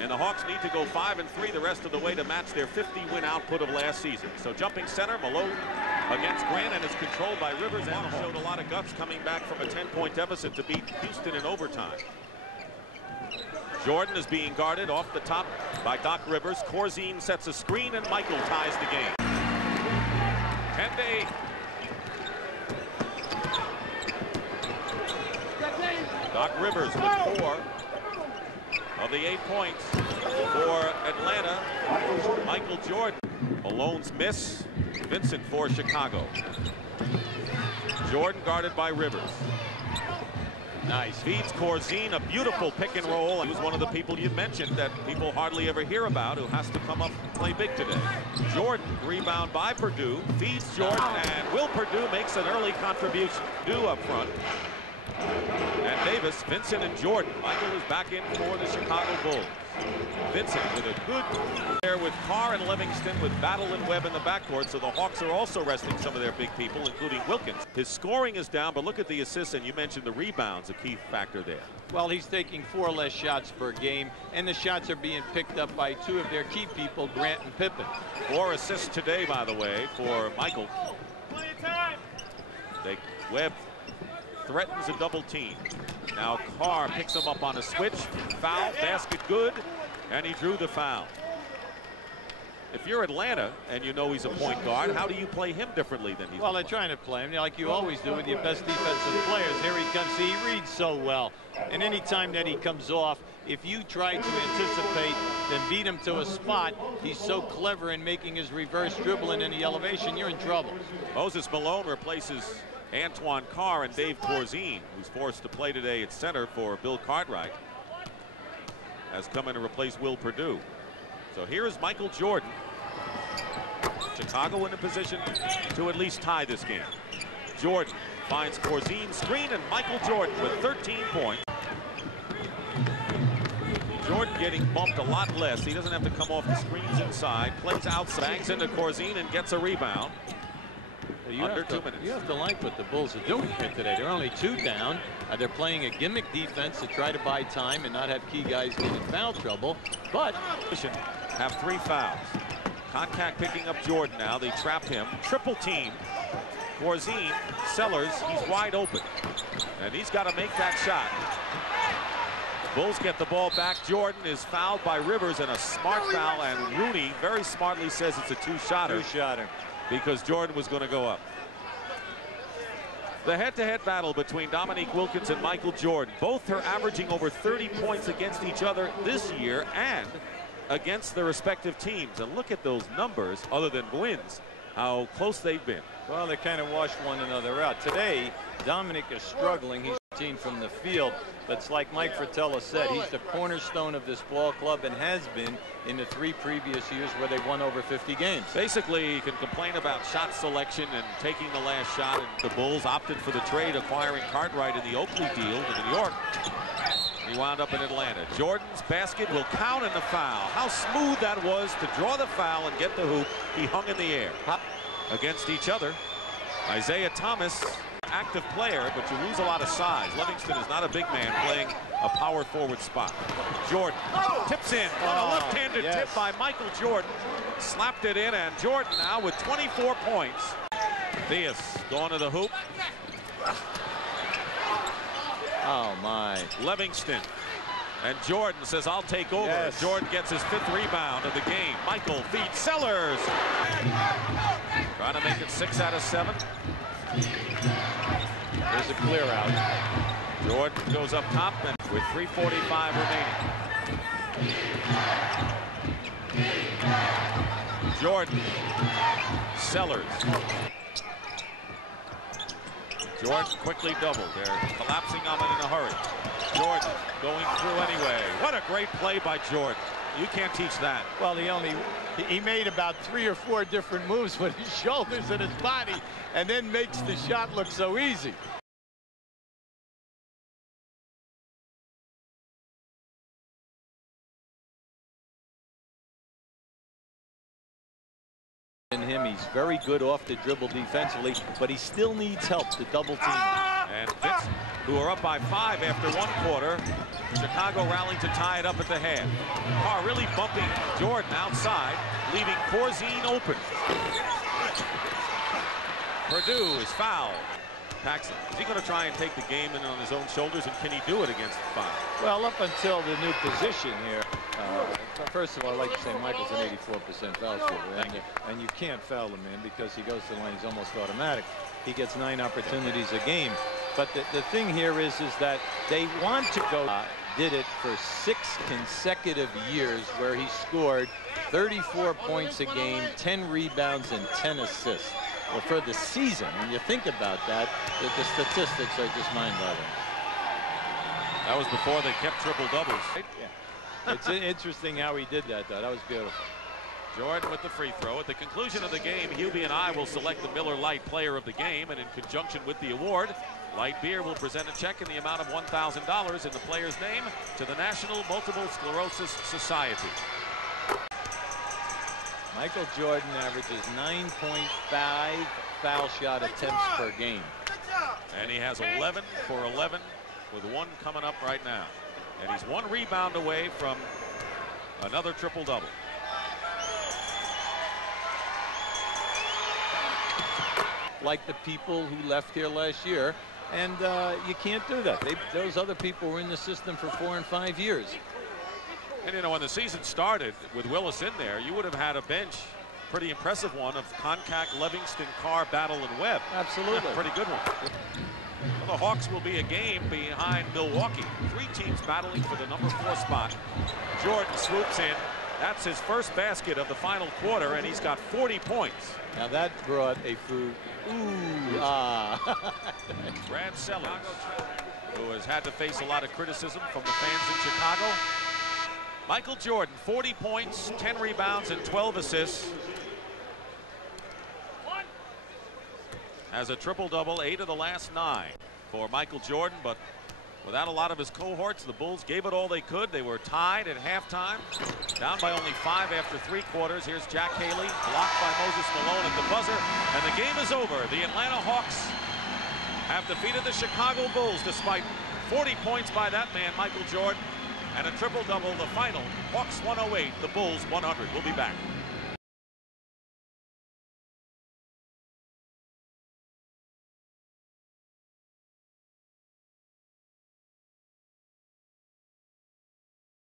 And the Hawks need to go 5-3 the rest of the way to match their 50-win output of last season. So jumping center, Malone against Grant, and is controlled by Rivers, and showed a lot of guts coming back from a 10-point deficit to beat Houston in overtime. Jordan is being guarded off the top by Doc Rivers. Corzine sets a screen, and Michael ties the game. 10-8. Doc Rivers with 4 of the 8 points for Atlanta. Michael Jordan. Malone's miss. Vincent for Chicago. Jordan guarded by Rivers. Nice. Feeds Corzine, a beautiful pick and roll. He was one of the people you mentioned that people hardly ever hear about, who has to come up and play big today. Jordan, rebound by Perdue. Feeds Jordan, and Will Perdue makes an early contribution. Perdue up front. And Davis, Vincent, and Jordan. Michael is back in for the Chicago Bulls. Vincent with a good there with Carr and Livingston, with Battle and Webb in the backcourt. So the Hawks are also resting some of their big people, including Wilkins. His scoring is down, but look at the assists, and you mentioned the rebounds, a key factor there. Well, he's taking 4 less shots per game, and the shots are being picked up by 2 of their key people, Grant and Pippen. 4 assists today, by the way, for Michael. Webb threatens a double team. Now Carr picks him up on a switch. Foul, basket good, and he drew the foul. If you're Atlanta and you know he's a point guard, how do you play him differently than he's? Well, they're trying to play him like you always do with your best defensive players. Here he comes. See, he reads so well. And any time that he comes off, if you try to anticipate and beat him to a spot, he's so clever in making his reverse dribble in any elevation, you're in trouble. Moses Malone replaces Antoine Carr, and Dave Corzine, who's forced to play today at center for Bill Cartwright, has come in to replace Will Perdue. So here is Michael Jordan. Chicago in a position to at least tie this game. Jordan finds Corzine's screen, and Michael Jordan with 13 points. Jordan getting bumped a lot less. He doesn't have to come off the screens inside. Plays outside, bangs into Corzine, and gets a rebound. Under 2 minutes. You have to like what the Bulls are doing here today. They're only 2 down. They're playing a gimmick defense to try to buy time and not have key guys get in foul trouble. But have 3 fouls. Contact picking up Jordan now. They trap him. Triple team. Corzine, Sellers, he's wide open. And he's got to make that shot. Bulls get the ball back. Jordan is fouled by Rivers, and a smart foul, and Rooney very smartly says it's a 2-shotter. 2-shotter. Because Jordan was going to go up. The head-to-head battle between Dominique Wilkins and Michael Jordan. Both are averaging over 30 points against each other this year and against their respective teams. And look at those numbers, other than wins, how close they've been. Well, they kind of washed one another out. Today, Dominic is struggling. He's 18 from the field. But it's like Mike Fratello said, he's the cornerstone of this ball club and has been in the 3 previous years where they've won over 50 games. Basically, you can complain about shot selection and taking the last shot. And the Bulls opted for the trade, acquiring Cartwright in the Oakley deal to New York. He wound up in Atlanta. Jordan's basket will count in the foul. How smooth that was to draw the foul and get the hoop. He hung in the air. Against each other, Isaiah Thomas, active player, but you lose a lot of size. Livingston is not a big man playing a power forward spot. Jordan tips in on a left-handed tip by Michael Jordan. Slapped it in, and Jordan now with 24 points. Theus going to the hoop. Oh my. Livingston. And Jordan says, I'll take over. Yes. Jordan gets his 5th rebound of the game. Michael feeds Sellers. Trying to make it 6 out of 7. There's a clear out. Jordan goes up top, and with 3:45 remaining. Jordan. Sellers. Jordan quickly doubled. They're collapsing on it in a hurry. Jordan going through anyway. What a great play by Jordan. You can't teach that. Well, he made about 3 or 4 different moves with his shoulders and his body, and then makes the shot look so easy. In him, he's very good off the dribble defensively, but he still needs help to double team. And Vincent who are up by 5 after 1 quarter. Chicago rallied to tie it up at the half. Carr really bumping Jordan outside, leaving Corzine open. Purdue is fouled. Paxson, is he going to try and take the game in on his own shoulders, and can he do it against the foul? Well, up until the new position here, first of all, I'd like to say Michael's an 84% foul shooter, and you can't foul the man because he goes to the line. He's almost automatic. He gets 9 opportunities a game. But the thing here is that they want to go. Did it for 6 consecutive years where he scored 34 points a game, 10 rebounds, and 10 assists. Well, for the season, when you think about that, the statistics are just mind-boggling. That was before they kept triple doubles. Yeah. It's interesting how he did that, though. That was beautiful. Jordan with the free throw. At the conclusion of the game, Hubie and I will select the Miller Lite Player of the Game, and in conjunction with the award, Light Beer will present a check in the amount of $1,000 in the player's name to the National Multiple Sclerosis Society. Michael Jordan averages 9.5 foul shot attempts per game. And he has 11 for 11 with 1 coming up right now. And he's 1 rebound away from another triple-double. Like the people who left here last year, and you can't do that. Those other people were in the system for 4 and 5 years. And you know, when the season started with Willis in there, you would have had a bench, pretty impressive one, of Concac, Livingston, Carr, Battle, and Webb. Absolutely. Pretty good one. Well, the Hawks will be a game behind Milwaukee. 3 teams battling for the number 4 spot. Jordan swoops in. That's his first basket of the final quarter, and he's got 40 points. Now that brought a food. Ooh, ah. Brad Sellers, who has had to face a lot of criticism from the fans in Chicago. Michael Jordan, 40 points, 10 rebounds, and 12 assists. Has a triple-double, 8 of the last 9 for Michael Jordan, but without a lot of his cohorts, the Bulls gave it all they could. They were tied at halftime, down by only 5 after 3 quarters. Here's Jack Haley, blocked by Moses Malone at the buzzer, and the game is over. The Atlanta Hawks have defeated the Chicago Bulls despite 40 points by that man, Michael Jordan, and a triple-double. The final, Hawks 108, the Bulls 100. We'll be back.